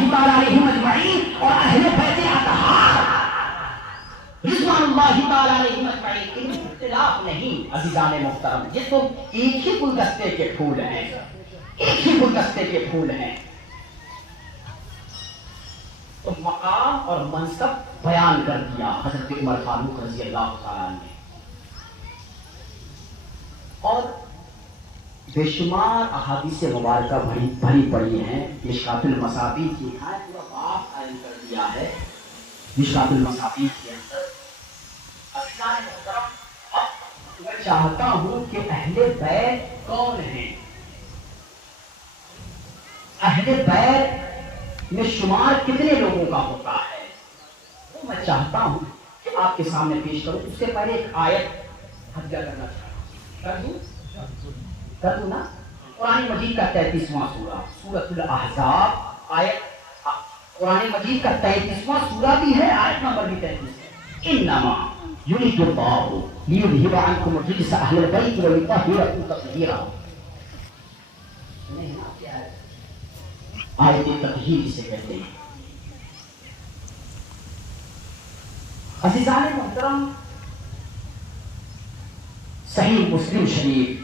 اللہ تعالی علیہم اجمعین اور اہل بیت اطہار رضوان اللہ تعالی علیہم اجمعین ان میں اختلاف نہیں عزیزان محترم. یہ تو ایک ہی گلدستے کے پھول ہیں, ایک ہی گلدستے کے پھول ہیں. تو مقام اور منصب بیان کر دیا حضرت عمر فاروق رضی اللہ تعالیٰ نے, اور بے شمار احادیث مبارکہ بھری پڑی ہیں. مشکات المصابیح کی پورا باب قائم کر دیا ہے مشکات المصابیح کے اندر. عزیزان محترم, اب میں چاہتا ہوں کہ اہل بیت کون ہیں, اہل بیت میں شمار کتنے لوگوں کا ہوتا ہے, وہ میں چاہتا ہوں کہ آپ کے سامنے پیش کروں. اس سے پہلے ایک آیت حدیہ کرنا چاہتا ہوں. کر دوں نا. قرآن مجید کا 33واں سورہ سورۃ الاحزاب, آیت قرآن مجید کا 33واں سورہ بھی ہے, آیت نمبر بھی 33 ہے. انما یرید اللہ لیذھب عنکم الرجس اہل البیت ویطہرکم تطہیرا. آیت تطہیر اسے کہتے ہیں. عزیزان محترم, صحیح مسلم شریف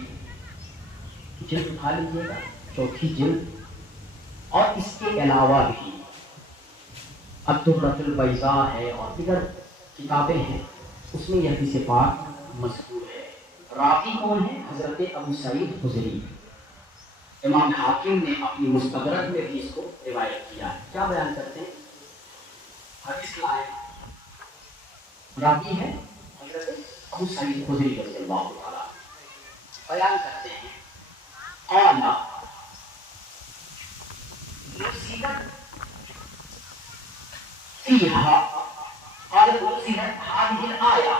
جلد اٹھا لیجیے گا, چوتھی جلد, اور اس کے علاوہ بھی الدرۃ البیضاء ہے اور دیگر کتابیں ہیں, اس میں یہ حدیث پاک مذکور ہے. راوی کون ہے؟ حضرت ابو سعید خدری. امام حاکم نے اپنی مستدرک میں بھی اس کو روایت کیا ہے. کیا بیان کرتے ہیں؟ حدیث لائے راوی ہے حضرت ابو سعید خدری رضی اللہ تعالیٰ, بیان کرتے ہیں قال نزلت فيها قال نزلت هذه الآية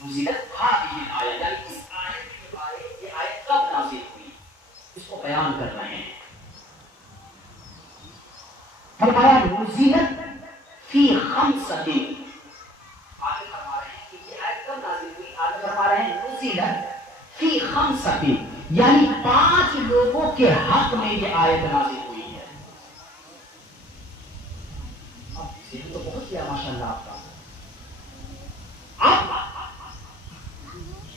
يعني اس آیت کے بارے یہ آیت کب نازل ہوئی, اس کو بیان کر رہے ہیں. فرمایا نزلت فی خمسۃ, آگے فرما رہے ہیں کہ یہ آیت کب نازل ہوئی, آگے فرما رہے ہیں نزلت فی خمسۃ, یعنی 5 لوگوں کے حق میں یہ آیت نازل ہوئی ہے. اب یہ تو بہت کیا ماشاء اللہ آپ کا. اب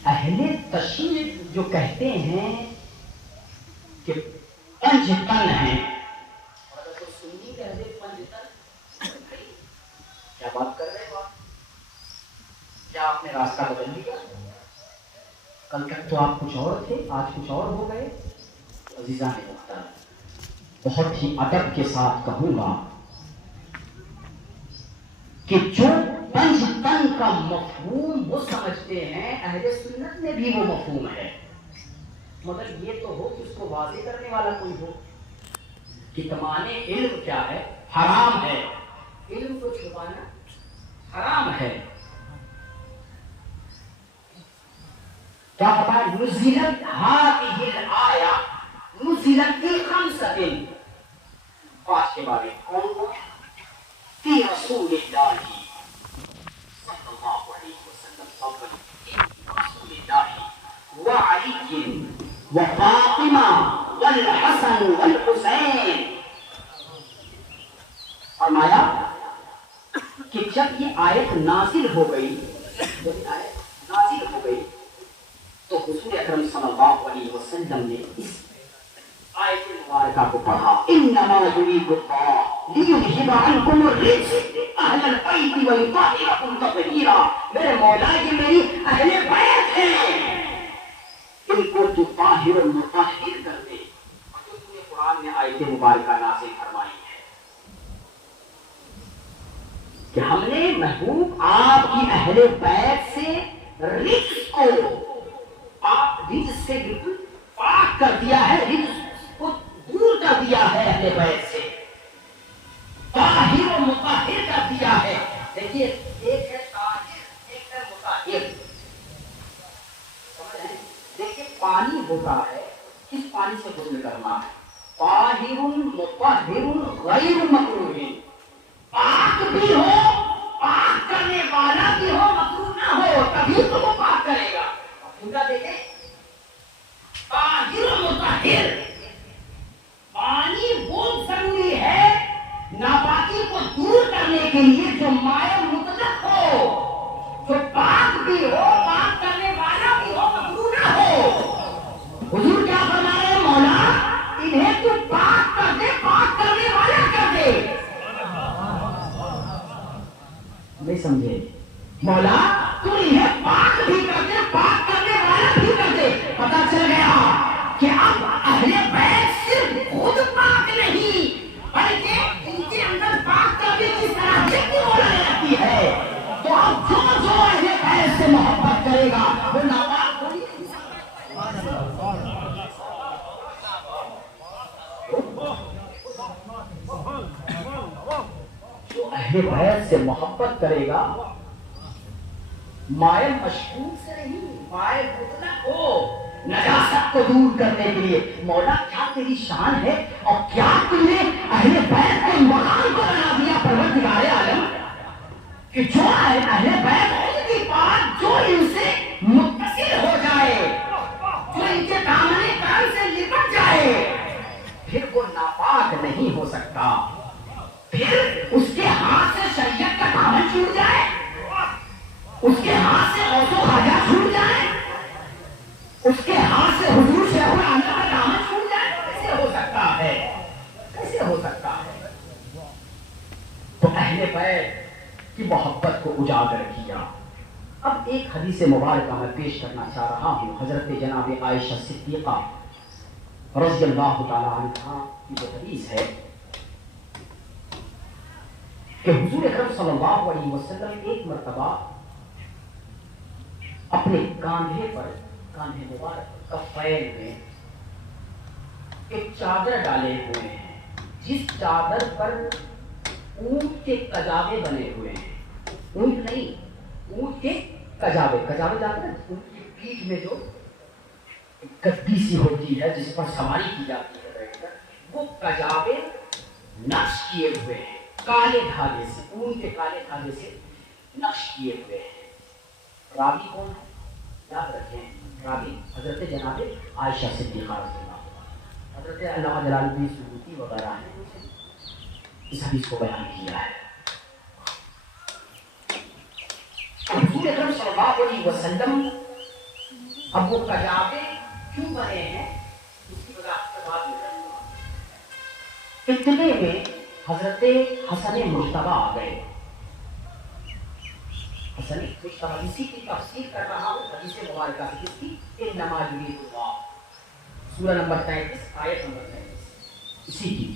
اہل تشریع جو کہتے ہیں کہ 5 تن ہیں, اگر تو سنی کہتے 5 تن, کیا بات کر رہے ہو آپ؟ کیا آپ نے راستہ بدل لیا؟ کل تک تو آپ کچھ اور تھے, آج کچھ اور ہو گئے. عزیزان محترم, بہت ہی ادب کے ساتھ کہوں گا کہ جو 5 تن کا مفہوم وہ سمجھتے ہیں, اہل سنت میں بھی وہ مفہوم ہے, مگر یہ تو ہو کہ اس کو واضح کرنے والا کوئی ہو. کتمان علم کیا ہے؟ حرام ہے. علم کو چھپانا حرام ہے. کیا پتا ہے؟ نزلت هذه الآية نزلت في 5, 5 کے بارے کون کو؟ فی رسول اللہ صلی اللہ علیہ وسلم, رسول اللہ وعلی وفاطمہ والحسن والحسین. فرمایا کہ جب یہ آیت نازل ہو گئی, تو حضور اکرم صلی اللہ علیہ وسلم نے اس آیت مبارکہ کو پڑھا. انما یرید اللہ لیذھب عنکم الرجس اہل البیت ویطہرکم تطہیرا. میرے مولا یہ میری اہل بیت ہیں, ان کو تو طاہر و مطہر کر دے. اور جو تم نے قرآن میں آیت مبارکہ نازل فرمائی ہے کہ ہم نے محبوب آپ کی اہل بیت سے رجس کو رجس سے بالکل پاک کر دیا ہے, رجس کو دور کر دیا ہے, اہل بیت سے طاہر و مطہر کر دیا ہے. دیکھیے, ایک ہے طاہر, ایک ہے مطہر. دیکھیے پانی ہوتا ہے, کس پانی سے غسل کرنا ہے؟ طاہر مطہر غیر مکروہ. پاک بھی ہو, پاک کرنے والا بھی ہو, مکروہ نہ ہو, تبھی تو وہ پاک کرے گا. دیکھیں طاہر مطہر, پانی وہ ضرور کے لیے جو مائع مطلق ہو، جو پاک بھی ہو، پاک کرنے والا بھی ہو، مکروہ نہ ہو۔ حضور کیا فرما رہے ہیں؟ مولا انہیں تو پاک کر دے، پاک کرنے والا کر دے۔ نہیں سمجھے؟ مولا تو انہیں پاک بھی کر دے، پاک کرنے والا بھی کر دے۔ پتہ چل گیا کہ اب اہل بیت صرف خود پاک نہیں بلکہ ان کے اندر پاک کرنے کی صلاحیت بھی مولا نے رکھی ہے۔ تو اب جو اہل بیت سے محبت کرے گا وہ ناپاک نہیں ہے۔ جو اہل بیت سے محبت کرے گا مائع مشہور سے نہیں، مائع مطلق ہو، نجاست کو دور کرنے کے لیے۔ مولا کیا تیری شان ہے اور کیا تم نے اہل بیت کے مقام کو بنا دیا پروردگار عالم کہ جو اہل بیت ان کی بات جو ان سے متصل ہو جائے، جو ان کے دامن کرم سے لپٹ جائے، پھر وہ ناپاک نہیں ہو سکتا۔ پھر اس کے ہاتھ سے شریعت کا دامن چھوٹ جائے، اس کے ہاتھ سے غوث و خواجہ چھوٹ جائے، اس کے ہاتھ سے حضور شیخ العالم کا دامن چھوٹ جائے، کیسے ہو سکتا ہے؟ کیسے ہو سکتا ہے؟ تو اہل بیت کی محبت کو اجاگر کیا۔ اب ایک حدیث مبارکہ میں پیش کرنا چاہ رہا ہوں، حضرت جناب عائشہ صدیقہ رضی اللہ تعالی عنہا کی جو حدیث ہے کہ حضور اکرم صلی اللہ علیہ وسلم ایک مرتبہ اپنے کاندھے پر، کاندھے مبارک کفین میں ایک چادر ڈالے ہوئے ہیں، جس چادر پر اونٹ کے کجاوے بنے ہوئے ہیں۔ اونٹ نہیں، اونٹ کے کجاوے، کجاوے جاتے ہیں اونٹ کی پیٹھ میں جو گدی سی ہوتی ہے جس پر سواری کی جاتی ہے بیٹھ کر، وہ کجاوے نقش کیے ہوئے ہیں کالے دھاگے سے، اونٹ کے کالے دھاگے سے نقش کیے ہوئے ہیں۔ راوی کون ہے؟ یاد رکھیں، راوی حضرت جناب عائشہ صدیقہ رضی اللہ عنہا، حضرت علامہ جلال الدین سیوطی وغیرہ نے اس حدیث کو بیان کیا ہے۔ حضور اکرم صلی اللہ علیہ وسلم اب وہ کجاوے کیوں بنے ہیں اس کی وضاحت کے بعد میں کروں گا۔ اتنے میں حضرت حسن مجتبی آ گئے۔ حسن مجتبی، اسی کی تفسیر کر رہا ہوں حدیث مبارکہ سے، جس کی انما یرید اللہ، سورہ نمبر 33 آیت نمبر 33، اسی کی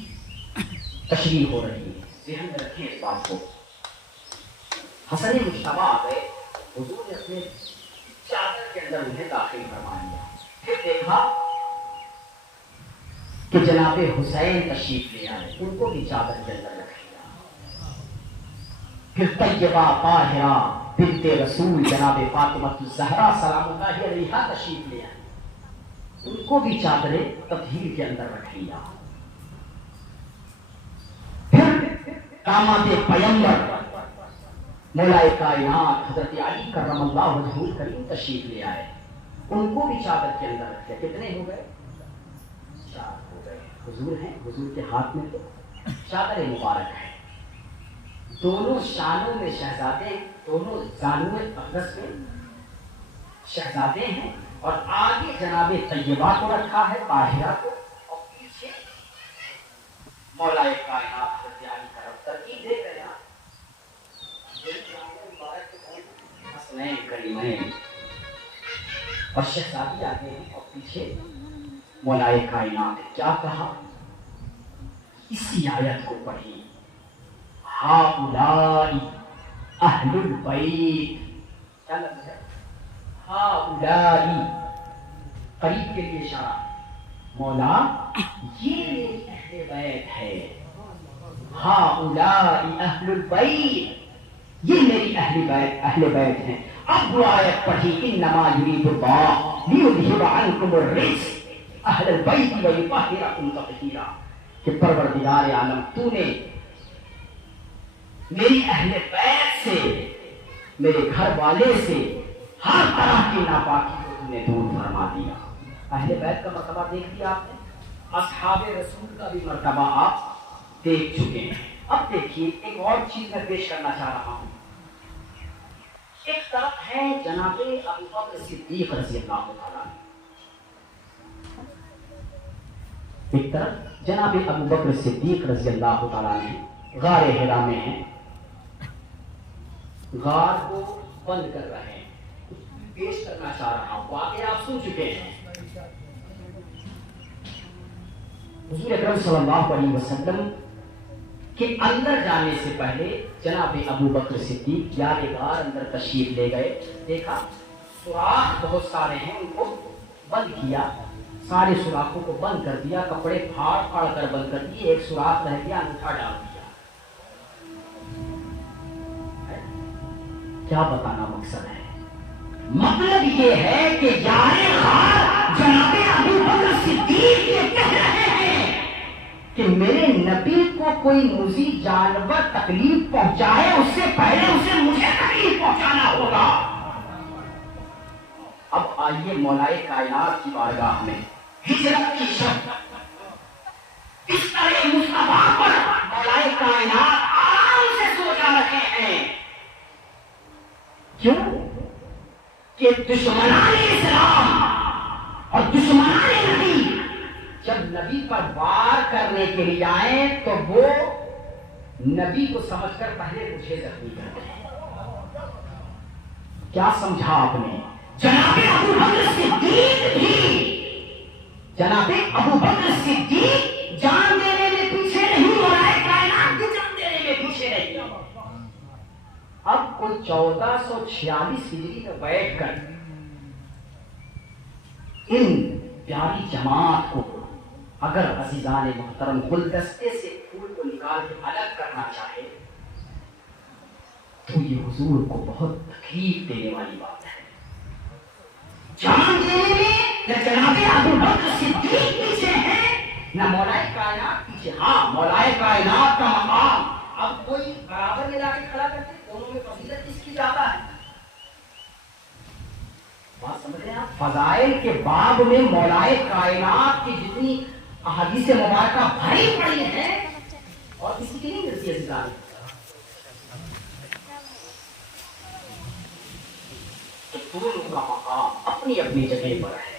تشریح ہو رہی ہے، ذہن میں رکھیں اس بات کو۔ حسن مجتبی آ گئے، حضور نے اپنے چادر کے اندر انہیں داخل کروا لیا، پھر دیکھا کہ جناب حسین تشریف لے آئے، ان کو بھی چادر کے اندر رکھ لیا۔ پھر طیبہ طاہرہ بنت رسول جناب فاطمہ الزہرا سلام اللہ علیہا تشریف لے آئے، ان کو بھی چادر تطہیر کے اندر رکھ لیا۔ پھر داماد پیمبر مولا کائنات حضرت علی کرم اللہ وجہہ کریم تشریف لے آئے، ان کو بھی چادر کے اندر رکھ لیا۔ کتنے ہو گئے؟ 4 ہو گئے۔ حضور ہیں، حضور کے ہاتھ میں تو چادر مبارک ہے، دونوں شانوں میں شہزادے، دونوں زانوں اقدس میں شہزادے ہیں، اور آگے جناب طیبہ کو رکھا ہے، طاہرہ کو، اور پیچھے مولا کائنات حضرت علی طرف ترتیب دے رہے ہیں۔ حسنین کریمین اور شہزادی آگے ہیں اور پیچھے مولا کائنات نے کیا کہا؟ اسی آیت کو پڑھی، ہؤلاء اہل البیت، کیا لفظ ہے؟ ہؤلاء، قریب کے لیے اشارہ، مولا یہ میری اہل بیت ہے، ہؤلاء اہل البیت، یہ میری اہل بیت ہیں۔ اب وہ آیت پڑھی، انما یرید اللہ لیذھب عنکم الرجس اہل البیت ویطہرکم تطہیرا، کہ پروردگار عالم تو نے میری اہل بیت سے، میرے گھر والے سے ہر طرح کی ناپاکی کو تو نے دور فرما دیا۔ اہل بیت کا مرتبہ دیکھ لیا آپ نے، اصحاب رسول کا بھی مرتبہ آپ دیکھ چکے ہیں۔ اب دیکھیے ایک اور چیز میں پیش کرنا چاہ رہا ہوں. ایک طرف ہے جناب ابو بکر صدیق رضی اللہ تعالیٰ، ایک طرف جناب ابو بکر صدیق رضی اللہ تعالیٰ نے غار حرا میں ہیں، غار کو بند کر رہے ہیں. پیش کرنا چاہ رہا ہوں، واقعہ آپ سن چکے ہیں. حضور اکرم صلی اللہ علیہ وسلم کہ اندر جانے سے پہلے جناب ابو بکر صدیق یادگار اندر تشریف لے گئے. دیکھا سوراخ بہت سارے ہیں، ان کو بند کیا، سارے سوراخوں کو بند کر دیا، کپڑے پھاڑ پھاڑ کر بند کر دیے. ایک سوراخ رہ گیا، انگوٹھا ڈال دیا. کیا بتانا مقصد ہے؟ مطلب یہ ہے کہ جناب ابو بکر صدیق یہ کہہ رہے ہیں کہ میرے نبی کو کوئی موذی جانور تکلیف پہنچائے اس سے پہلے اسے مجھے تکلیف پہنچانا ہوگا. اب آئیے مولائے کائنات کی بارگاہ میں ہجرت کی شرط اس طرح مصطفیٰ پر مولائے کائنات آرام سے سو جا رہے ہیں. کیوں کہ دشمنان اسلام اور دشمنان نبی جب نبی پر وار کرنے کے لیے آئے تو وہ نبی کو سمجھ کر پہلے مجھے زخمی کرتے ہیں. کیا سمجھا آپ نے؟ جناب ابو بکر صدیق بھی، جناب ابو بکر صدیق جان دینے میں پیچھے نہیں، مولائے کائنات بھی جان دینے میں پیچھے نہیں. اب کوئی 1446 ہجری میں بیٹھ کر ان پیاری جماعت کو اگر عزیزان محترم گلدستے سے پھول کو نکال کے الگ کرنا چاہے تو یہ حضور کو بہت تکلیف دینے والی بات ہے. جان دینے میں نہ جناب ابو بکر صدیق پیچھے ہیں نہ مولائے کائنات پیچھے. ہاں مولائے کائنات کا مقام اب کوئی برابر میں لا کے کھڑا کرتے، دونوں میں فضیلت کس کی زیادہ ہے؟ بات سمجھ رہے ہیں آپ؟ فضائل کے باب میں مولائے کائنات کی جتنی احادیث مبارکہ بھری پڑی ہیں اور کسی کی نہیں ملتی ہے زیادہ. تو دونوں کا مقام اپنی اپنی جگہ پر ہے.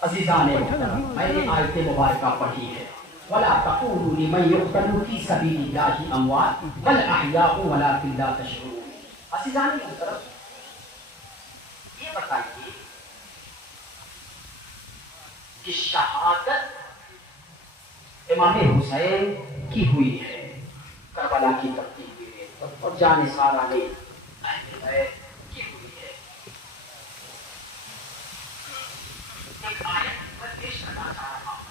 عزیزان محترم میں نے آیت مبارکہ پڑھی ہے، وَلَا تَقُولُوا لِمَن يُقْتَلُ فِي سَبِيلِ اللَّهِ أَمْوَاتٌ بَلْ أَحْيَاءٌ وَلَٰكِن لَّا تَشْعُرُونَ. عزیزان محترم یہ بتائیے کہ شہادت امام حسین کی ہوئی ہے کربلا کی ترتیب میں اور جان سارا نے کی ہوئی ہے. ایک آیت میں پیش کرنا چاہ رہا ہوں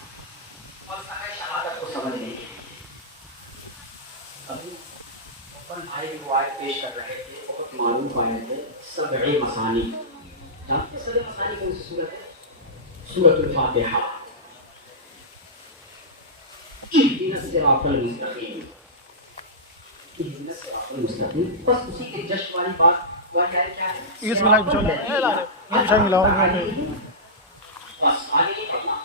اور شہادت کو سمجھنے کے لیے. ابھی اپن بھائی روایت پیش کر رہے تھے، بہت معروف آیت ہے سبع مثانی. جانتے ہیں سبع مثانی کون سی سورت ہے؟ سورۃ الفاتحہ. اهدنا الصراط المستقیم، اهدنا الصراط المستقیم. بس اسی کے جشن والی بات واقعہ کیا ہے؟ بسم اللہ بسم اللہ بسم اللہ بس آگے نہیں پڑھنا.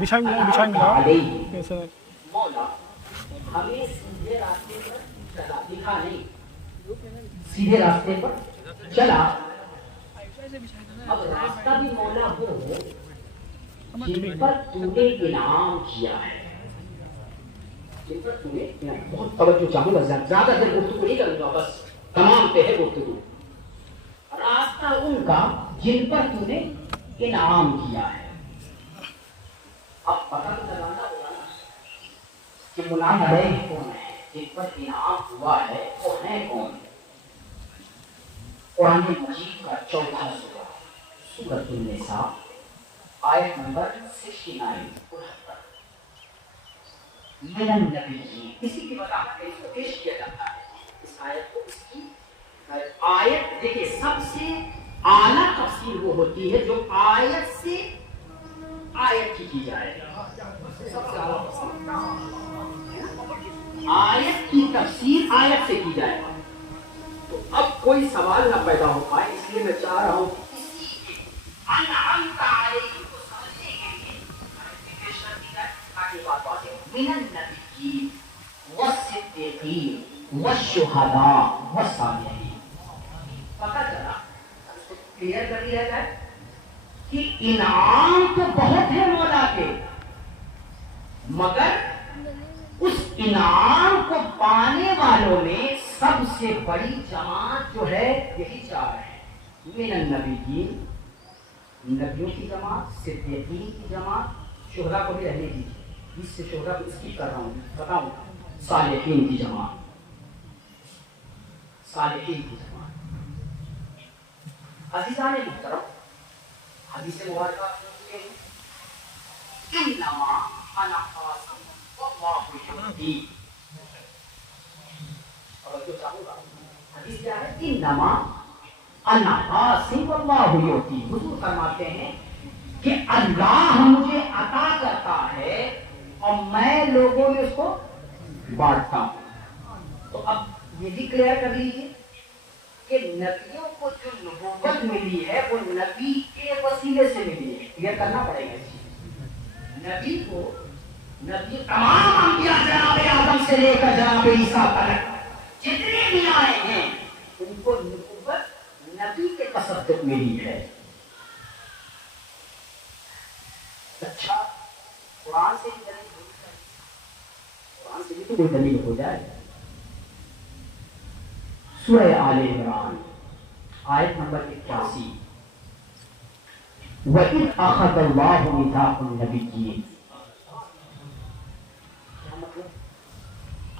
بسم اللہ مولا ہمیں سیدھے راستے پر چلا، دکھا نہیں، سیدھے راستے پر چلا. اب راستہ بھی مولا ہو جن پر تو نے انعام کیا ہے، جن پر تو نے بہت توجہ چاہوں گا، زیادہ دیر گفتگو نہیں کروں گا، بس تمام پہ ہے گفتگو. راستہ ان کا جن پر تو نے انعام کیا ہے. اب پتہ تو لگانا ہوگا نا کہ منعم علیہ کون ہے، جن پر انعام ہوا ہے وہ ہیں کون. قرآن مجید کا چوتھا سورہ سورۃ النساء آیت نمبر 69 من النبی. اسی کی وضاحت اس کو پیش کیا جاتا ہے. اس آیت کو، اس کی آیت دیکھیں سب سے اعلیٰ تفسیر وہ ہوتی ہے جو آیت سے آیت کی جائے. سب سے اعلیٰ تفسیر آیت کی تفسیر آیت سے کی جائے. تو اب کوئی سوال نہ پیدا ہو پائے، اس لیے میں چاہ رہا ہوں انعمت علیہم کو سمجھنے کے لیے پیش کر دی جائے تاکہ بات واضح ہو. من النبیین والصدیقین والشہداء والصالحین. پتہ چلا کلیئر کر لیا جائے کہ انعام تو بہت ہے مولا کے، مگر اس انعام کو پانے والوں میں سب سے بڑی جماعت جو ہے یہی چار ہے. من النبیین، نبیوں کی جماعت، صدیقین کی جماعت، شہداء کو بھی رہنے دیجیے، اس سے شہداء کو اس کی کر رہا ہوں بتاؤں، صالحین کی جماعت، صالحین کی جماعت. عزیزان محترم، حدیث مبارکہ سنتے ہیں انما انا قاسم واللہ یؤتی. اور جو چاہوں گا حدیث کیا ہے؟ انما انا قاسم واللہ یؤتی. حضور فرماتے ہیں کہ اللہ مجھے عطا کرتا ہے اور میں لوگوں میں اس کو بانٹتا ہوں. تو اب یہ بھی کلیئر کر لیجیے کہ نبیوں کو جو نبوت ملی ہے وہ نبی کے وسیلے سے ملی ہے. یہ کرنا پڑے گا. نبی کو نبی تمام انبیاء جناب آدم سے لے کر جناب عیسیٰ تک جتنے بھی آئے ہیں ان کو نبوت نبی کے تصدق ملی ہے. اچھا قرآن سے بھی دلیل ہو جائے، قرآن سے بھی تو کوئی دلیل ہو جائے. سورہ آل عمران آیت نمبر 81 وَإِذْ أَخَذَ اللَّهُ مِيثَاقَ النَّبِيِّينَ.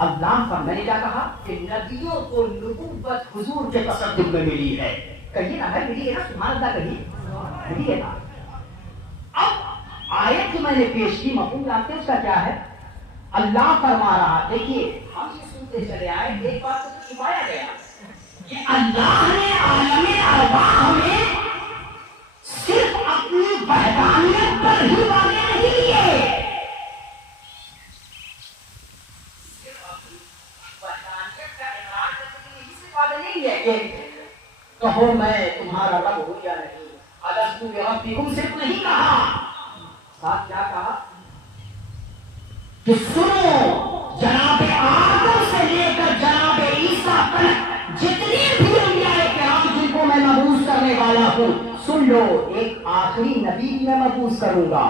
اللہ کا میں نے کیا کہا کہ نبیوں کو نبوت حضور کے تصدق میں ملی ہے. کہیے نا بھائی ملی ہے نا، سبحان اللہ کہیے ملی ہے نا. اب آیت جو میں نے پیش کی مفہوم جانتے ہیں اس کا کیا ہے؟ اللہ فرما رہا، دیکھیے ہم یہ سنتے چلے آئے ایک بات سے تو چھپایا گیا کہ اللہ نے عالم ارواح میں صرف اپنی وحدانیت پر ہی وعدے نہیں لیے، صرف اپنی وحدانیت کا اقرار کرنے کے لیے صرف وعدے نہیں لیے کہ کہو میں تمہارا رب ہوں یا نہیں، الستو بربکم صرف نہیں کہا، ساتھ کیا کہا کہ سنو جناب آدم سے لے کر جناب عیسیٰ تک جتنی بھی انبیاء کرام جن کو میں مبعوث کرنے والا ہوں، سن لو ایک آخری نبی بھی میں مبعوث کروں گا،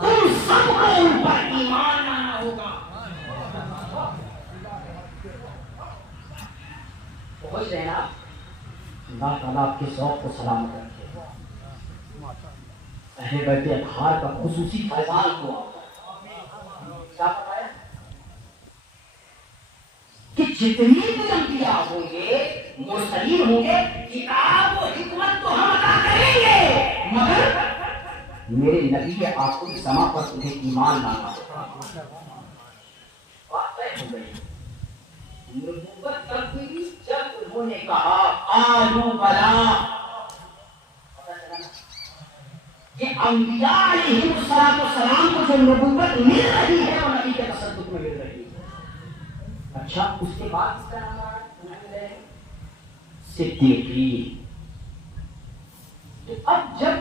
تم سب کو ان پر ایمان لانا ہوگا. پہنچ رہے نا؟ اللہ تعالیٰ آپ کے ذوق کو سلامت رکھے. اہل بیت اطہار کا خصوصی فیضان ہوا کیا بتایا کہ جتنی بھی انبیاء ہوں گے، مرسلین ہوں گے، کتاب و حکمت تو ہم عطا کریں گے، مگر میرے نبی آخر الزماں پر تمہیں ایمان لانا ہوگا. بات طے ہو گئی. نبوت تب ملی جب انہوں نے کہا قالوا بلا. کہ انبیاء علیہ السلام کو جو نبوت مل رہی ہے وہ نبی کے تصدق میں مل رہی ہے. اچھا اس کے بعد اس کا نام آیا صدیقین. تو اب جب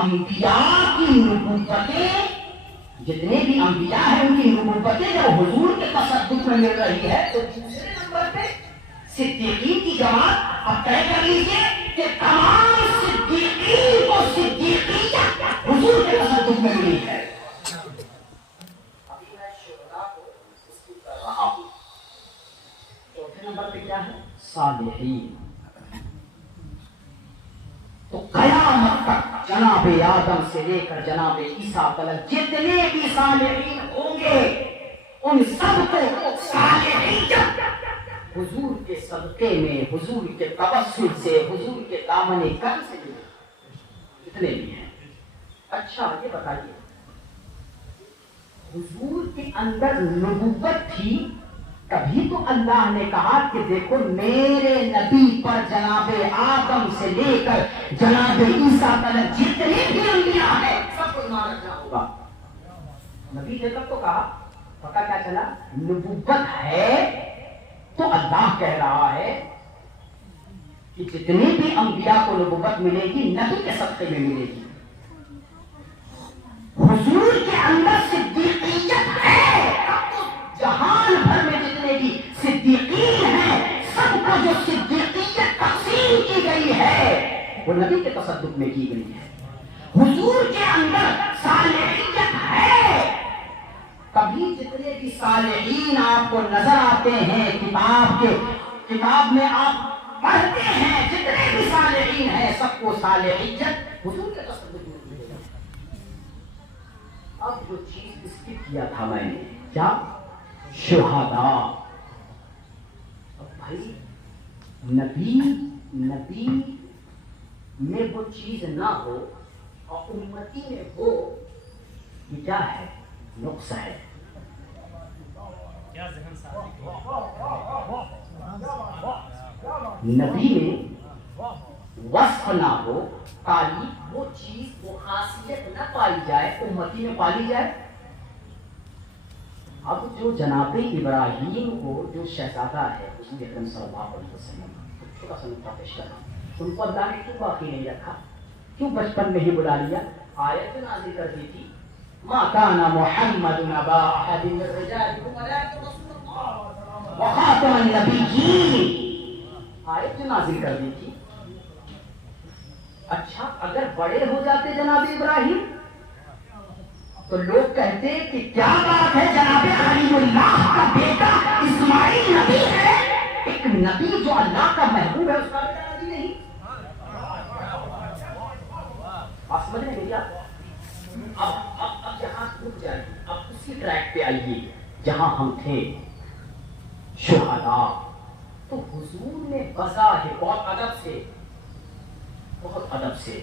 انبیاء کی نبوتیں، جتنے بھی انبیاء ہیں ان کی نبوتیں جب حضور کے تصدق میں مل رہی ہے تو دوسرے نمبر پہ صدیقین کی جماعت. اب طے کر لیجیے کہ تمام صدیقین کو صدیقیت حضور کے تصدق میں ملی ہے. ابھی میں شہداء کو اس کی کر رہا ہوں. چوتھے نمبر پہ کیا ہے؟ صالحین. تو قیامت تک جناب آدم سے لے کر جناب عیسیٰ تک جتنے بھی صالحین ہوں گے ان سب کو صالحیت حضور کے صدقے میں، حضور کے توسل سے، حضور کے دامن کرم سے جتنے بھی ہیں. اچھا یہ بتائیے حضور کے اندر نبوت تھی تبھی تو اللہ نے کہا کہ دیکھو میرے نبی پر جناب آدم سے لے کر جناب عیسیٰ تک جتنے بھی انبیاء ہیں سب کو ایمان رکھنا ہوگا. نبی نے کب تو کہا، پتہ کیا چلا نبوت ہے تو اللہ کہہ رہا ہے کہ جتنی بھی انبیاء کو نبوت ملے گی نبی کے صدقے میں ملے گی. حضور کے اندر صدیقیت ہے. جہان بھر میں جتنے بھی وہ نبی کے تصدق میں کی گئی ہے. حضور کے اندر صالحیت ہے. کبھی جتنے بھی صالحین آپ کو نظر آتے ہیں کتاب میں آپ پڑھتے ہیں، جتنے بھی صالحین ہیں سب کو صالحیت حضور کے تصدق میں کی گئی. اب جو چیز اسکپ کیا تھا میں نے، کیا؟ شہداء. اب بھائی نبی میں وہ چیز نہ ہو اور امتی میں ہو، یہ کیا ہے؟ نقص ہے. نبی میں وصف نہ ہو، تعریف، وہ چیز، وہ خاصیت نہ پائی جائے، امتی میں پالی جائے. اب جو جناب ابراہیم کو جو شہزادہ ہے حضور اکرم صلی اللہ علیہ وسلم، چھوٹا سا نقطہ پیش کرنا، ان کو اللہ نے کیوں باقی نہیں رکھا؟ کیوں بچپن میں ہی بلا لیا؟ آیت نازل کر دی تھی، ما کان محمد ابا احد من رجالکم ولکن رسول اللہ وخاتم النبیین. آیت نازل کر دی تھی. اچھا اگر بڑے ہو جاتے جناب ابراہیم تو لوگ کہتے کہ کیا بات ہے، جناب خلیل اللہ کا بیٹا اسماعیل نبی ہے. ایک نبی جو اللہ کا محبوب ہے اس کا بیٹا نبی نہیں. آپ سمجھ رہے ہیں؟ اب یہاں رک جائیے، اب اسی ٹریک پہ آئیے جہاں ہم تھے. شہداء. تو حضور نے بظاہر بہت ادب سے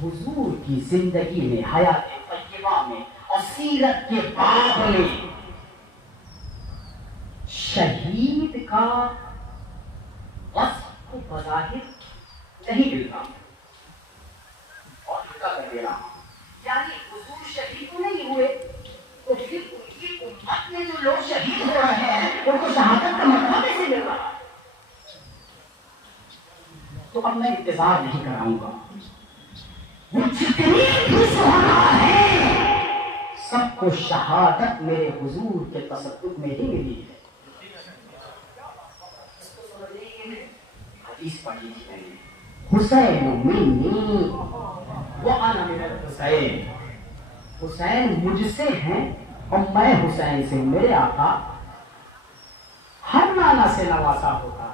حضور کی زندگی میں، حیات طیبہ میں اور سیرت کے باب میں شہید کا وصف کو بظاہر نہیں ملتا. اور کر دے رہا ہوں، یعنی حضور شہید نہیں ہوئے تو پھر ان کی امت میں جو لوگ شہید ہو رہے ہیں ان کو شہادت کا مرتبہ کیسے مل رہا ہے؟ تو اب میں انتظار نہیں کراؤں گا. وہ جتنے بھی شہداء ہیں سب کو شہادت میرے حضور کے تصدق میں ہی ملی ہے. اس کو سمجھنے کے لیے حدیث پڑھی تھی میں نے، حسین منی وانا من الحسین. حسین مجھ سے ہیں اور میں حسین سے. میرے آقا ہر نانا سے نواسا ہوتا ہے،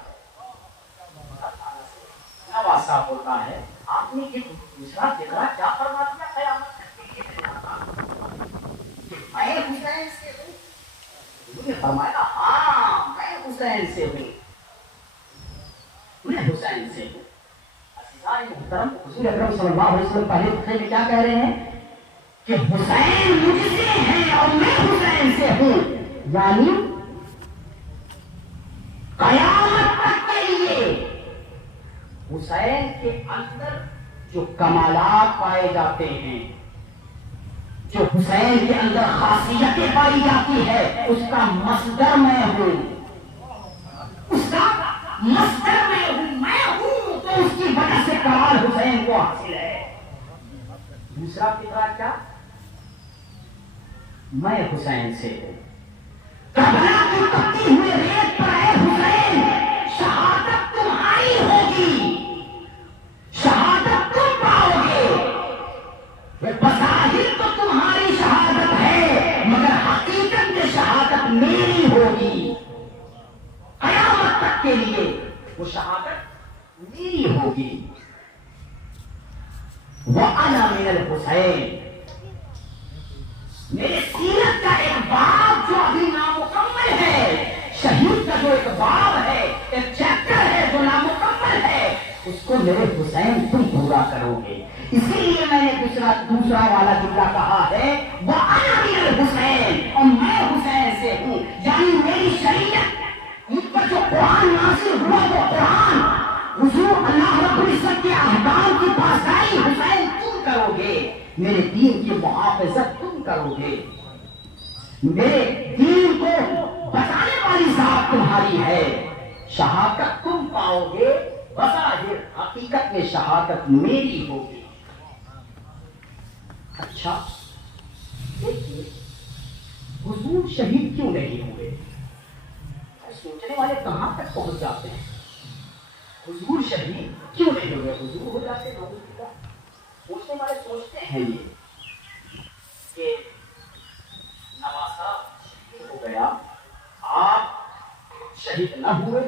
نواسا ہوتا ہے. آپ نے ایک دوسرا فکرہ کیا فرما دیا قیامت تک میں حسین سے ہوں. انہوں نے فرمایا ہاں میں حسین سے ہوں، میں حسین سے ہوں. محترم حضور اکرم صلی اللہ علیہ وسلم پہلے خطبے میں کیا کہہ رہے ہیں کہ حسین مجھ سے ہیں اور میں حسین سے ہوں. یعنی قیامت تک کے لیے حسین کے اندر جو کمالات پائے جاتے ہیں، جو حسین کے اندر خاصیتیں پائی جاتی ہے، اس کا مصدر میں ہوں، اس کا مصدر میں ہوں، میں ہوں، تو اس کی وجہ سے کمال حسین کو حاصل ہے. دوسرا فکرہ کیا؟ میں حسین سے ہوں. کربلا کی تپتی ہوئے ریت پر اے حسین شہادت تمہاری ہوگی، شہادت تم پاؤ گے. بظاہر تو تمہاری شہادت ہے مگر حقیقت میں شہادت میری ہوگی. قیامت تک کے لیے وہ شہادت میری ہوگی. وَأَنَا مِنَ الْحُسَيْنِ. میرے سیرت کا ایک باب جو ابھی نامکمل ہے، شہید کا جو ایک باب ہے، ایک چیپٹر ہے جو نامکمل ہے، اس کو میرے حسین تم پورا کرو گے. اسی لیے میں نے دوسرا والا جملہ کہا ہے وَأَنَا مِنَ الْحُسَيْنِ، اور میں حسین سے ہوں. یعنی میری شریعت، مجھ پر جو قرآن نازل ہوا وہ قرآن، حضور اللہ رب العزت کے احکام کی پاسداری حسین تم کرو گے. میرے دین کی محافظت تم کرو گے. میرے دین کو بچانے والی ذات تمہاری ہے. شہادت تم پاؤ گے، بظاہر حقیقت میں شہادت میری ہوگی. اچھا دیکھیے حضور شہید کیوں نہیں ہوئے؟ سوچنے والے کہاں تک پہنچ جاتے ہیں. حضور شہید کیوں نہیں ہوئے؟ حضور ہو جاتے لوگوں کی طرح پوچھنے والے سوچتے ہیں یہ کہ نواسا شہید ہو گیا، آپ شہید نہ ہوئے،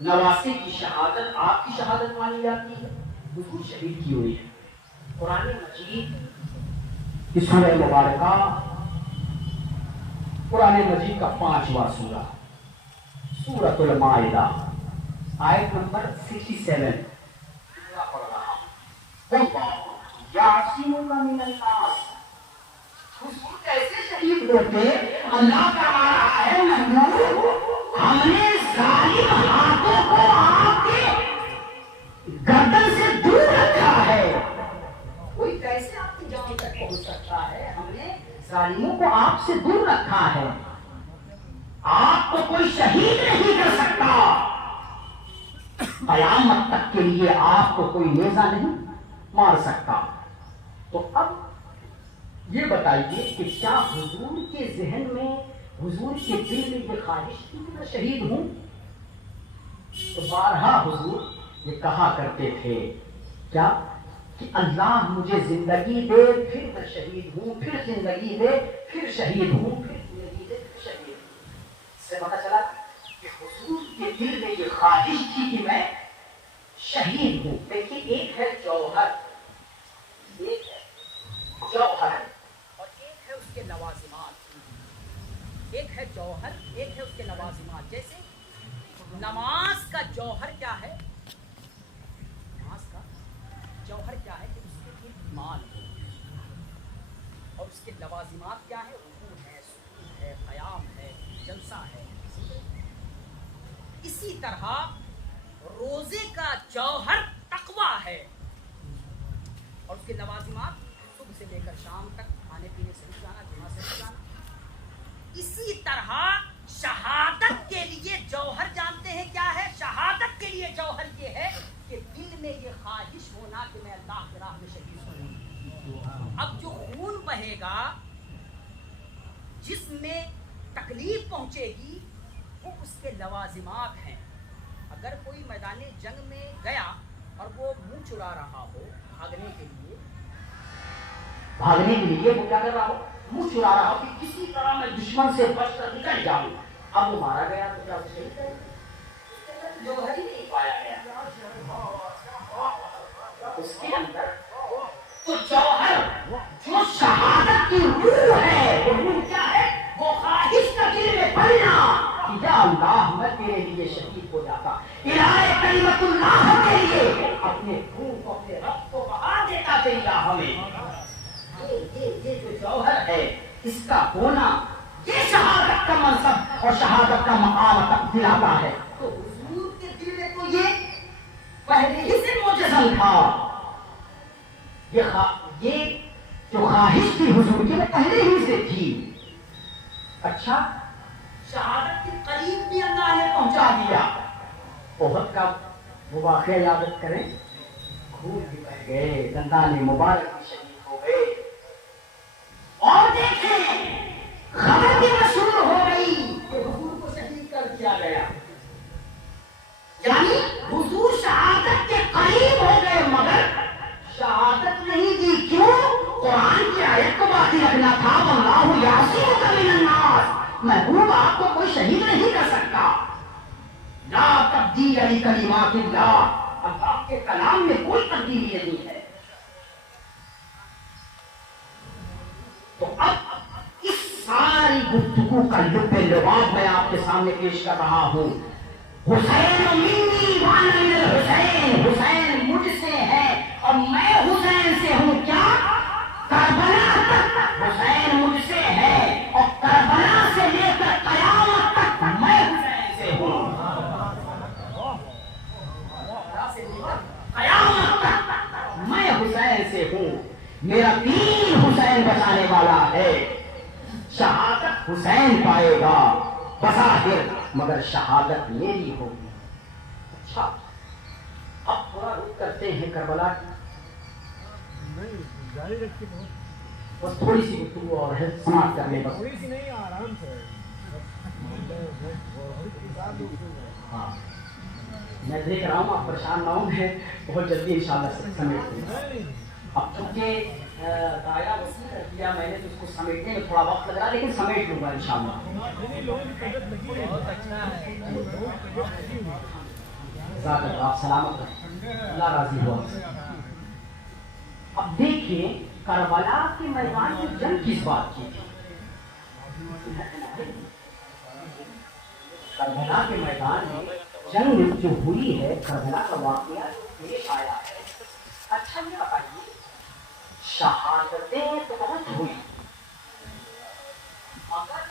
نواسی کی شہادت آپ کی شہادت مانی جاتی ہے، حضور شہید کی ہوئی ہے۔ قرآن مجید کی سورہ مبارکہ، قرآن مجید کا 5واں سورہ سورۃ المائدہ آیت نمبر 67 پڑھ رہا ہوں۔ یعصمک من الناس، حضور کیسے شہید ہوتے؟ اللہ کا آ رہا ہے محبوب، ہم نے ظالم ہاتھوں کو آپ کے گردن سے دور رکھا ہے۔ کوئی کیسے آپ کی جان تک پہنچ سکتا ہے؟ ہم نے ظالموں کو آپ سے دور رکھا ہے، آپ کو کوئی شہید نہیں کر سکتا، قیامت تک کے لیے آپ کو کوئی نیزہ نہیں مار سکتا۔ تو اب یہ بتائیے کہ کیا حضور کے ذہن میں، حضور کے دل میں یہ خواہش تھی کہ میں شہید ہوں؟ تو بارہا حضور یہ کہا کرتے تھے کیا کہ اللہ مجھے زندگی دے پھر میں شہید ہوں، پھر زندگی دے پھر شہید ہوں، پھر زندگی دے پھر شہید ہوں۔ اس سے پتہ چلا کہ حضور کے دل میں یہ خواہش تھی کہ میں شہید ہوں۔ دیکھیے ایک ہے جوہر، ایک ہے جوہر اور ایک ہے اس کے لوازمات، ایک ہے جوہر ایک ہے اس کے لوازمات۔ جیسے نماز کا جوہر کیا ہے؟ نماز کا جوہر کیا ہے کہ اس کے ایمان ہو، اور اس کے لوازمات کیا ہے؟ رکوع ہے، سجود ہے، قیام ہے، جلسہ ہے۔ اسی طرح روزے کا جوہر تقویٰ ہے، اور اس کے لوازمات صبح سے لے کر شام تک کھانے پینے سے نہیں جانا، جمعہ سے نہیں جانا۔ اسی طرح شہادت کے لیے جوہر جانتے ہیں کیا ہے؟ شہادت کے لیے جوہر یہ ہے کہ دل میں یہ خواہش ہونا کہ میں اللہ کی راہ میں شہید ہوں۔ اب جو خون بہے گا، جس میں تکلیف پہنچے گی، وہ اس کے لوازمات ہیں۔ اگر کوئی میدان جنگ میں گیا اور وہ منہ چرا رہا ہو بھاگنے کے لیے وہ کیا کر رہا ہو؟ منہ چرا رہا ہو کہ کسی طرح میں دشمن سے بچ کر نکل جاؤں، اب وہ مارا گیا تو کیا اسے جوہر ہی نہیں پایا گیا؟ اس کے اندر تو جوہر جو شہادت کی روح ہے، وہ روح کیا ہے؟ وہ خواہش کا دل میں پڑنا کہ یا اللہ میں تیرے لیے شہید ہو جاتا، الہ کلمت اللہ کے لیے اپنے خون کو، اپنے رب کو بہا دیتا تیری راہ میں۔ یہ جو جوہر ہے، اس کا ہونا یہ شہادت کا منصب اور شہادت کا مقام تک دلاتا ہے۔ تو حضور کے دل میں تو یہ پہلے ہی سے موجزل تھا، یہ جو خواہش تھی حضور کی وہ پہلے ہی سے تھی۔ اچھا، شہادت کے قریب بھی اللہ نے پہنچا دیا۔ احد کا وہ واقعہ یاد کریں، خون بھی بہ گئے، دندان مبارک بھی شہید ہو گئے، اور دیکھیں خبر بھی مشہور ہو گئی کہ حضور کو شہید کر دیا گیا۔ یعنی حضور شہادت کے قریب ہو گئے مگر شہادت نہیں دی۔ کیوں؟ قرآن کی آیت کو باقی رکھنا تھا، واللہ یعصمک من الناس، محبوب آپ کو کوئی شہید نہیں کر سکتا۔ لا تبدیل لکلمات اللہ، اللہ کے کلام میں کوئی تبدیلی نہیں ہے۔ تو اب اس ساری گفتگو کا لب لباب میں آپ کے سامنے پیش کر رہا ہوں۔ حسین منی وانا من الحسین، حسین مجھ سے ہے اور میں حسین سے ہوں۔ کیا؟ کربلا تک حسین مجھ سے ہے اور کربلا سے لے کر قیامت تک میں حسین سے ہوں، قیامت تک میں حسین سے ہوں۔ میرا دین حسین بچانے والا ہے، شہادت حسین پائے گا بظاہر مگر شہادت میری ہوگی۔ اچھا، اب تھوڑا رک کرتے ہیں کربلا کی، بس تھوڑی سی گفتگو اور ہے، سماعت کرنے بس تھوڑی سی نہیں، آرام سے۔ ہاں میں دیکھ رہا ہوں آپ پریشان نہ ہوں، میں بہت جلدی انشاءاللہ سمیٹ دوں گا. اب چونکہ دائرہ وسیع کر دیا میں نے تو اس کو سمیٹنے میں تھوڑا وقت لگ رہا ہے، لیکن سمیٹ لوں گا انشاءاللہ. آپ سلامت رہیں، اللہ راضی ہوا. اب دیکھیں کربلا کے میدان میں جنگ کس بات کی تھی؟ کربلا کے میدان میں جنگ جو ہوئی ہے، کربلا کا واقعہ پیش آیا ہے. اچھا یہ بتائیے، شہادتیں تو بہت ہوئی، مگر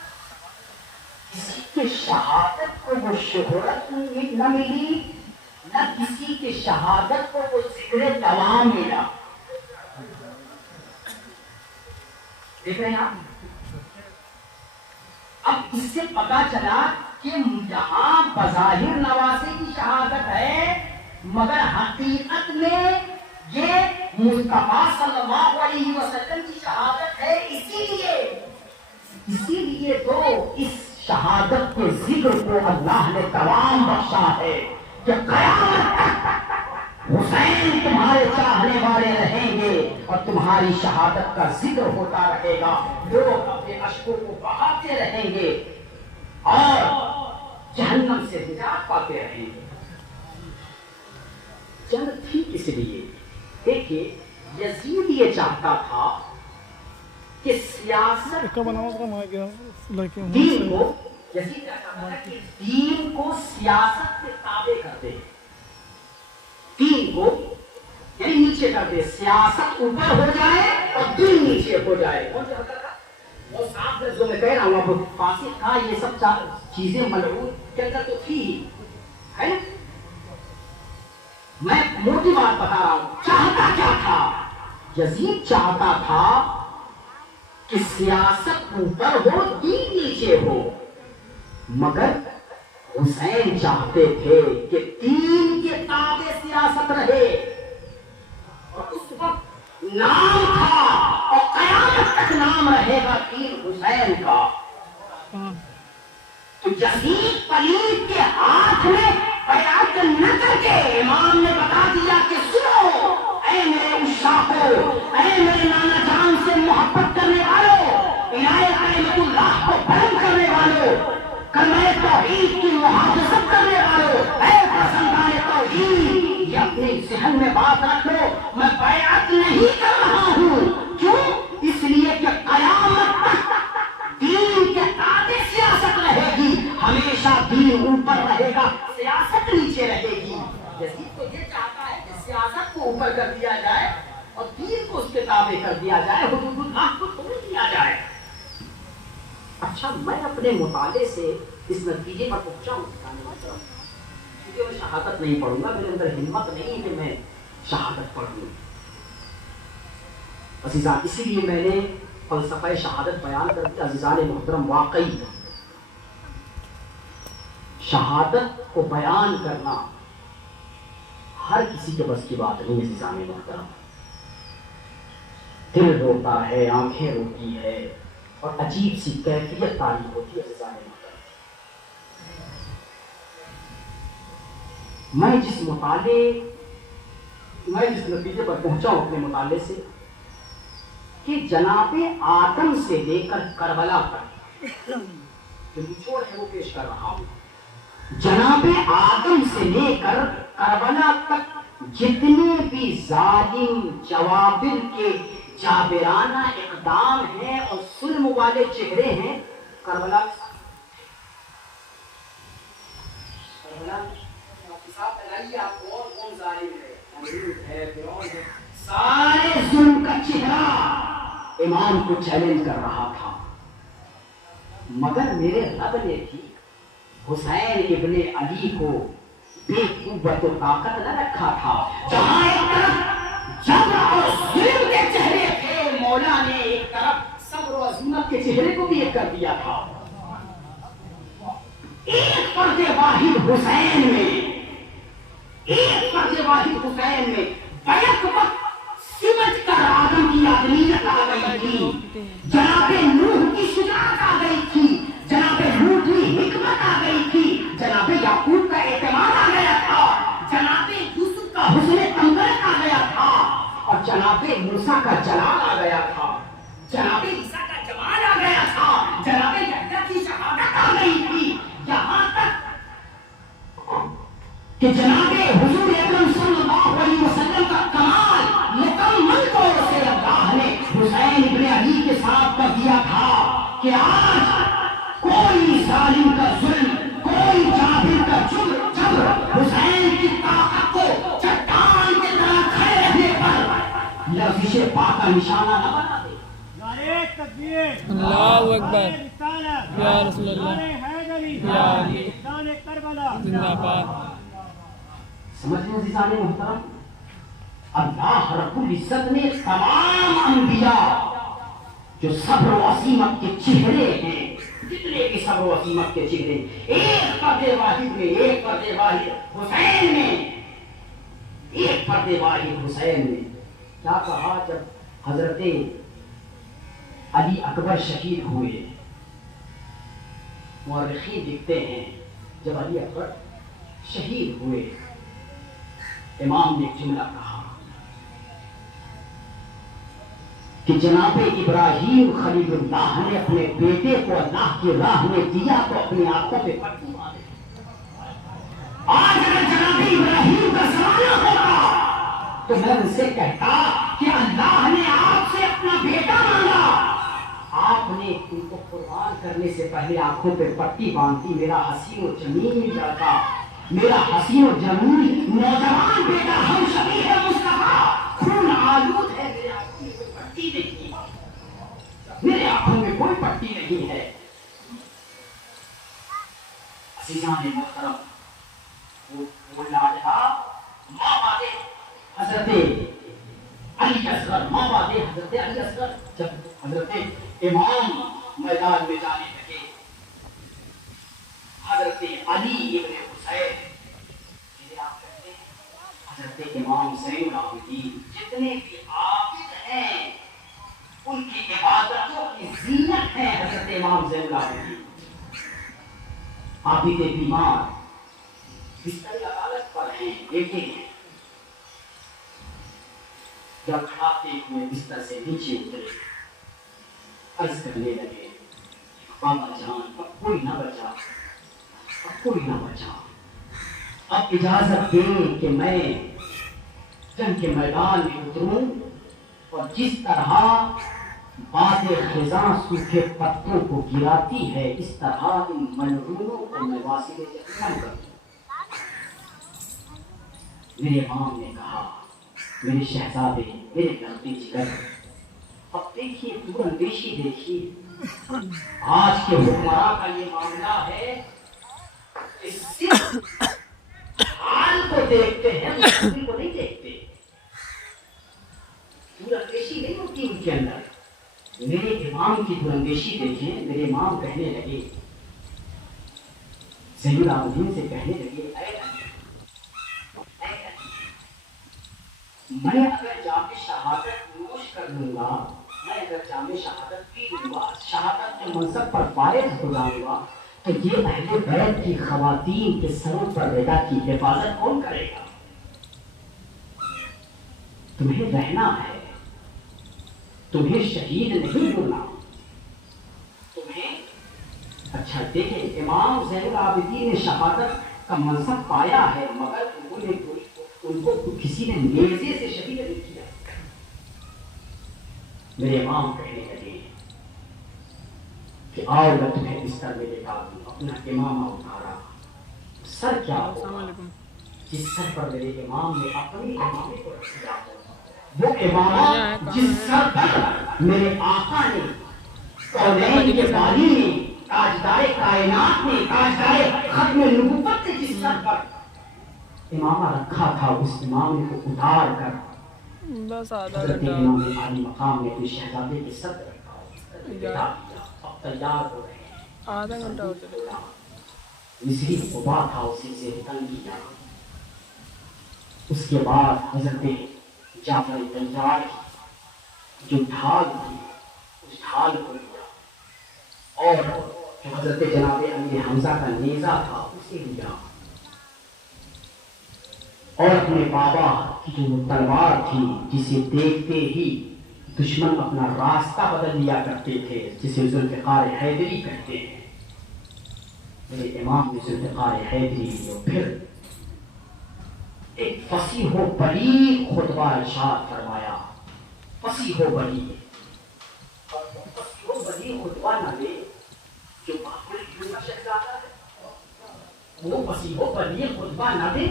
کسی کے شہادت کو وہ شہرت نہ ملی، نہ کسی کے شہادت کو وہ ذکر تمام ملا. دیکھ رہے ہیں آپ؟ اب اس سے پتا چلا کہ یہاں بظاہر نواسے کی شہادت ہے، مگر حقیقت میں یہ مصطفیٰ صلی اللہ علیہ وسلم کی شہادت ہے. اسی لیے تو اس شہادت کے ذکر کو اللہ نے تمام بخشا ہے کہ قیامت تک حسین تمہارے چاہنے والے رہیں گے اور تمہاری شہادت کا ذکر ہوتا رہے گا. لوگ اپنے اشکوں کو بہاتے رہیں گے اور جہنم سے نجات پاتے رہیں گے. جنگ تھی کس لیے؟ دیکھیے یزید یہ چاہتا تھا کہ سیاست دین کو، یزید چاہتا تھا کہ دین کو سیاست کے تابع کر دے، دین کو یعنی نیچے کر دے، سیاست اوپر ہو جائے اور دین نیچے ہو جائے. کون چاہتا تھا؟ وہ صاف لفظوں میں کہہ رہا ہوں، اب فاسق تھا، یہ سب چیزیں ملعون کے اندر تو تھی ہے نا. میں موٹی بات بتا رہا ہوں. چاہتا کیا تھا؟ یزید چاہتا تھا کہ سیاست اوپر ہو، دین نیچے ہو، مگر حسین چاہتے تھے کہ دین کے تابع سیاست رہے. اور اس وقت نام تھا اور قیامت تک نام رہے گا دین حسین کا. تو یزید پلید کے ہاتھ میں بیعت نہ کر کے امام نے بتا دیا کہ سنو اے میرے عشاقو، اے میرے نانا جان سے محبت کرنے والوں، عنایت رحمت اللہ کو بلند کرنے والوں، کلمہ توحید کی محافظت کرنے والوں، اے پسندان توحید، یہ اپنے ذہن میں بات رکھ لو، میں بیعت نہیں کر رہا ہوں. کیوں؟ اس لیے کہ قیامت تک دین کے تابع سیاست رہے گی، ہمیشہ دین اوپر رہے گا، سیاست نیچے رہے گی. یزید تو یہ چاہتا ہے کہ سیاست کو اوپر کر دیا جائے اور دین کو اس کے تابع کر دیا جائے، حدود اللہ کو توڑ دیا جائے. اچھا میں اپنے مطالعے سے اس نتیجے پر پہنچا ہوں کیونکہ میں شہادت نہیں پڑھوں گا، میرے اندر ہمت نہیں کہ میں شہادت پڑھوں. عزیزان اسی لیے میں نے فلسفہ شہادت بیان کر دیا. عزیزان محترم واقعی شہادت کو بیان کرنا ہر کسی کے بس کی بات نہیں. عزیزان محترم دل روتا ہے، آنکھیں روتی ہے اور عجیب سی کیفیت تعلیم ہوتی ہے. عزیزان محترم میں جس نتیجے پر پہنچا ہوں اپنے مطالعے سے کہ جناب آدم سے لے کر کربلا تک جو نچوڑ ہے وہ پیش کر رہا ہوں. جناب آدم سے لے کر کربلا تک جتنے بھی ظالم جوابر کے جابرانہ اقدام ہیں اور ظلم والے چہرے ہیں، کربلا سارے ظلم کا چہرہ امام کو چیلنج کر رہا تھا. مگر میرے رب نے بھی حسین ابن علی کو بے قوت و طاقت نہ رکھا تھا. جہاں ایک طرف جبر اور ظلم کے چہرے تھے، مولا نے ایک طرف صبر و عظمت کے چہرے کو بھی ایک کر دیا تھا. ایک فرد واحد حسین میں بیک وقت سمجھ کر آدم کی آدمیت آ گئی تھی، جناب نوح کی شجاعت آ گئی تھی، جناب لوط کی حکمت آ گئی تھی، جناب یعقوب کا اعتماد آ گیا تھا. کہ جناب حضور اکرم صلی اللہ علیہ وسلم کا کمال مکمل طور سے اللہ نے حسین ابن علی کے ساتھ کر دیا تھا کہ آج کوئی ظالم کا ظلم، کوئی جابر کا جبر حسین کی طاقت کو چٹان کی طرح کھڑے رہنے پر لفظ پاک کا نشانہ نہ بنا دے۔ اللہ اکبر، یا رسول اللہ، یا علی، زندہ باد۔ سمجھنے عزیزان محترم، اللہ رب العزت نے تمام انبیاء جو صبر و عصیمت کے چہرے ہیں، جتنے بھی صبر و عصیمت کے چہرے، ایک فرد واحد میں، ایک فرد واحد حسین میں، ایک فرد واحد حسین میں کیا کہا جب حضرت علی اکبر شہید ہوئے؟ مورخین لکھتے ہیں جب علی اکبر شہید ہوئے امام نے ایک جملہ کہا کہ جناب ابراہیم خلیل اللہ نے اپنے بیٹے کو اللہ کی راہ میں دیا تو اپنی آنکھوں پہ پٹی باندھے۔ آج اگر جناب ابراہیم کا زمانہ ہوتا تو میں ان سے کہتا کہ اللہ نے آپ سے اپنا بیٹا مانگا، آپ نے ان کو قربان کرنے سے پہلے آنکھوں پہ پٹی باندھی، میرا حسین و جمیل لڑکا، میرا حسین و جمیل نوجوان بیٹا ہم شبیہ ہے مصطفیٰ، خون آلود ہے، میرے آنکھوں میں کوئی پٹی نہیں، میرے آنکھوں میں کوئی پٹی نہیں ہے۔ عزیزان محترم، وہ لاڈلا ماں باپ حضرت علی اصغر، ماں باپ حضرت علی اصغر جب حضرت امام میدان میں جانے لگے، حضرت علی ابن حسین جنہیں آپ کہتے ہیں حضرت امام زین العابدین، جتنے بھی عابد ہیں ان کی عبادتوں کی زینت ہے حضرت امام زین العابدین۔ عابد بیمار بستر عدالت پر ہیں، بیٹے ہیں، جب کھاتے ہوئے بستر سے نیچے اترے، عرض کرنے لگے بابا جان اب کوئی نہ بچا، اب کوئی نہ بچا، اب اجازت دیں کہ میں جنگ کے میدان میں اتروں اور جس طرح باد خزاں سوکھے پتوں کو گراتی ہے اس طرح ان ملعونوں کو میں واسطے جہنم کر دوں۔ میرے امام نے کہا میرے شہزادے، میرے غلطی جگر، اب دیکھیے دور اندیشی دیکھیے، آج کے حکمراں کا یہ معاملہ ہے کہ صرف حال کو دیکھتے ہیں، مستقبل کو نہیں دیکھتے، دور اندیشی نہیں ہوتی ان کے اندر۔ میرے امام کی دور اندیشی دیکھیں، میرے امام کہنے لگے، زین العابدین سے کہنے لگے، اے میں اگر جام شہادت نوش کر لوں گا، میں اگر جام شہادت پی لوں گا، شہادت کے منصب پر فائز ہو جاؤں گا، تو یہ اہل بیت کی خواتین کے سروں پر رضا کی حفاظت کون کرے گا؟ تمہیں رہنا ہے، تمہیں شہید نہیں ہونا، تمہیں اچھا دیکھیں امام زین العابدین نے شہادت کا منصب پایا ہے، مگر انہوں نے ان کو کسی نے نیزے سے شہید نہیں کیا۔ میرے امام کہنے لگے کہ آؤ میں تمہیں بستر میں لٹا دوں، اپنا امامہ اتارا، سر کیا ہوگا جس سر پر میرے امام نے اپنی امامے کو رکھ دیا ہو، وہ امامہ جس سر پر میرے آقا نے کونین کے بانی نے تاجدار کائنات نے تاجدار ختم نبوت نے جس سر پر امامہ رکھا تھا، اس امامے کو اتار کر بس آدھا حضرت گھنٹہ امام علی مقام نے اپنے شہزادے کے سر رکھا، اب تیار ہو رہے ہیں، آدھا گھنٹہ ہو چلے مصری قبا تھا، اسی سے تنگ کیا۔ اس کے بعد حضرت جعفر طیار جو ڈھال تھی اس ڈھال کو لیا، اور جو حضرت جناب امیر حمزہ کا نیزہ تھا اسے لیا، اور اپنے بابا کی جو تلوار تھی جسے دیکھتے ہی دشمن اپنا راستہ بدل لیا کرتے تھے، جسے ذوالفقار حیدری کہتے ہیں، میرے امام نے ذوالفقار حیدری لی اور پھر ایک فصیح و بلیغ خطبہ ارشاد فرمایا. فصیح و بلیغ، اور فصیح و بلیغ خطبہ نہ دے جو معقول کیوں شہزادہ ہے، وہ فصیح و بلیغ خطبہ نہ دے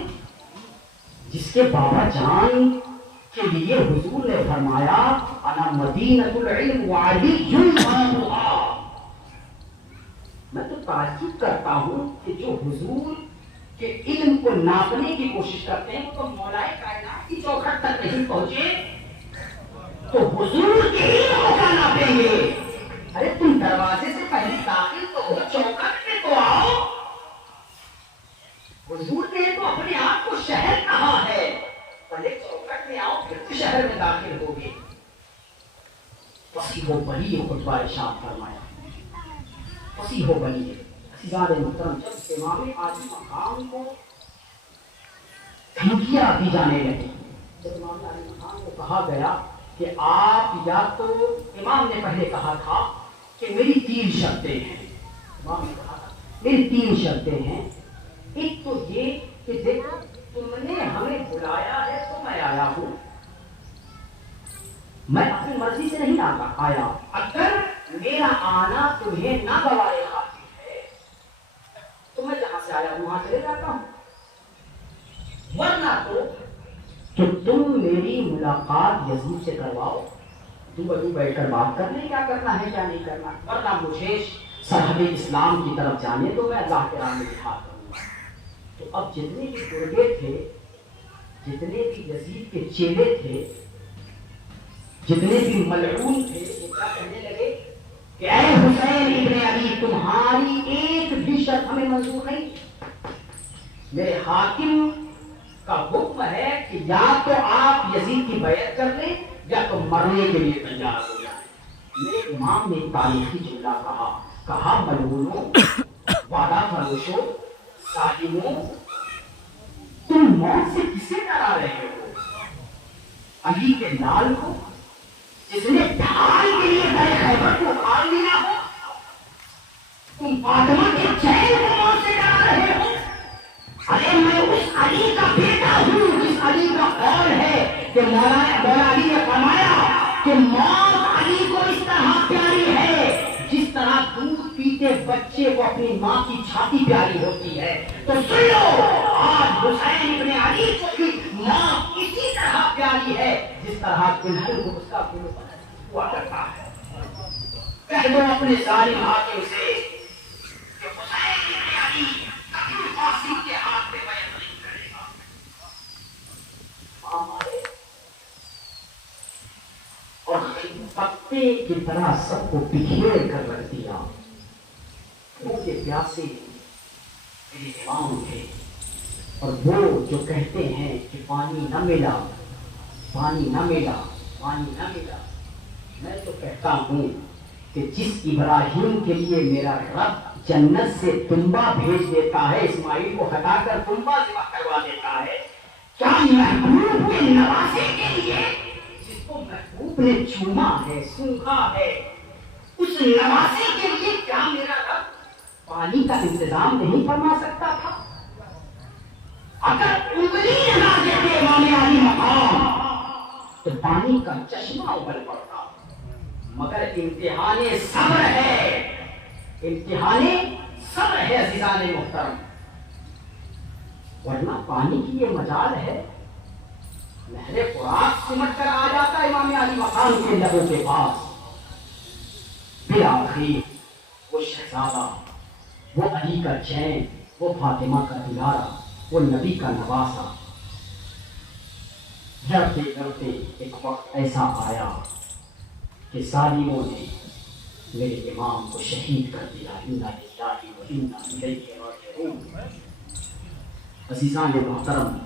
جس کے بابا جان کے لیے حضور نے فرمایا انا مدینۃ العلم وعلی بابها. میں تو تعجب کرتا ہوں کہ جو حضور کے علم کو ناپنے کی کوشش کرتے ہیں وہ تو مولائے کائنات کی چوکھٹ تک نہیں پہنچے تو حضور کے علم کو کیا ناپیں گے؟ ارے تم دروازے سے پہلے داخل تو ہو، چوکھٹ پہ تو آؤ. حضور نے تو اپنے آپ کو شہر کہا ہے، پہلے چوکھٹ میں آؤ پھر تو شہر میں داخل ہوگے. فصیح و بلیغ خطبہ ارشاد فرمایا. فصیح و بلیغ عزیزان محترم، جب امام عالی مقام کو دھمکیاں دی جانے لگی، جب امام عالی مقام کو کہا گیا کہ آپ یا تو امام نے پہلے کہا تھا کہ میری 3 شرطیں ہیں. امام نے کہا تھا میری 3 شرطیں ہیں. ایک تو یہ کہ دیکھو تم نے ہمیں بلایا ہے تو میں آیا ہوں، میں اپنی مرضی سے نہیں آیا. اگر میرا آنا تمہیں ناگوار خاطر ہے تو میں جہاں سے آیا ہوں وہاں چلے جاتا ہوں، ورنہ تو کہ تم میری ملاقات یزید سے کرواؤ، روبرو بیٹھ کر بات کر لیں کیا کرنا ہے کیا نہیں کرنا، ورنہ مجھے سرحد اسلام کی طرف جانے تو میں اللہ کے راہ میں جہاد کروں گا. تو اب جتنے بھی گرگے تھے، جتنے بھی یزید کے چیلے تھے، جتنے بھی ملعون تھے، وہ کیا کہنے لگے کہ اے حسین ابن علی تمہاری ایک بھی شرط ہمیں منظور نہیں. میرے حاکم کا حکم ہے کہ یا تو آپ یزید کی بیعت کر لیں یا تو مرنے کے لیے تیار ہو جائیں. میرے امام نے تاریخی جملہ کہا ملعونوں، وعدہ فروشوں، ظالموں، تم موت سے کسے ڈرا رہے ہو؟ علی کے لال کو جس نے ڈھال کے لیے در خیبر کو اکھاڑ لیا ہو؟ تم فاطمہ کے چین کو موت سے ڈرا رہے ہو؟ ارے میں اس علی کا بیٹا ہوں جس علی کا قول ہے کہ مولا علی نے فرمایا کہ موت علی کو اس طرح پیاری ہے جس طرح دودھ پیتے بچے کو اپنی ماں کی چھاتی پیاری ہوتی ہے. تو سن لو، آج حسین ابن علی کو بھی ماں اسی طرح پیاری ہے جس طرح دلہن کو اس کا گل ہوا کرتا ہے. کہہ دو اپنے ظالم حاکم سے کہ حسین ابن علی کبھی فاصل کے ہاتھ پہ بیعت نہیں کرے گا. اور پتے کی طرح سب کو بکھیر کر رکھ دیا. بھوکے پیاسے میرے امام تھے، اور وہ جو کہتے ہیں کہ پانی نہ ملا، پانی نہ ملا، پانی نہ ملا، میں تو کہتا ہوں کہ جس ابراہیم کے لیے میرا رب جنت سے تنبا بھیج دیتا ہے، اسماعیل کو ہٹا کر تنبا ذبح کروا دیتا ہے، کیا محبوب کے نواسے کے لیے جس کو محبوب نے چوما ہے، سونکھا ہے، اس نواسے کے لیے کیا میرا رب پانی کا انتظام نہیں فرما سکتا تھا؟ اگر انگلی نہ دیتے امام علی مقام تو پانی کا چشمہ ابل پڑتا. مگر امتحان صبر ہے، امتحان صبر ہے عزیزان محترم، ورنہ پانی کی یہ مجال ہے نہر فرات سمٹ کر آ جاتا امام علی مقام کے لبوں کے پاس. بالآخر وہ شہزادہ، وہ علی کا چین، وہ فاطمہ کا دلارا، وہ نبی کا نواسا، لڑتے لڑتے ایک وقت ایسا آیا کہ ظالموں نے میرے امام کو شہید کر دیا. انا للہ و انا الیہ راجعون. عزیزان محترم،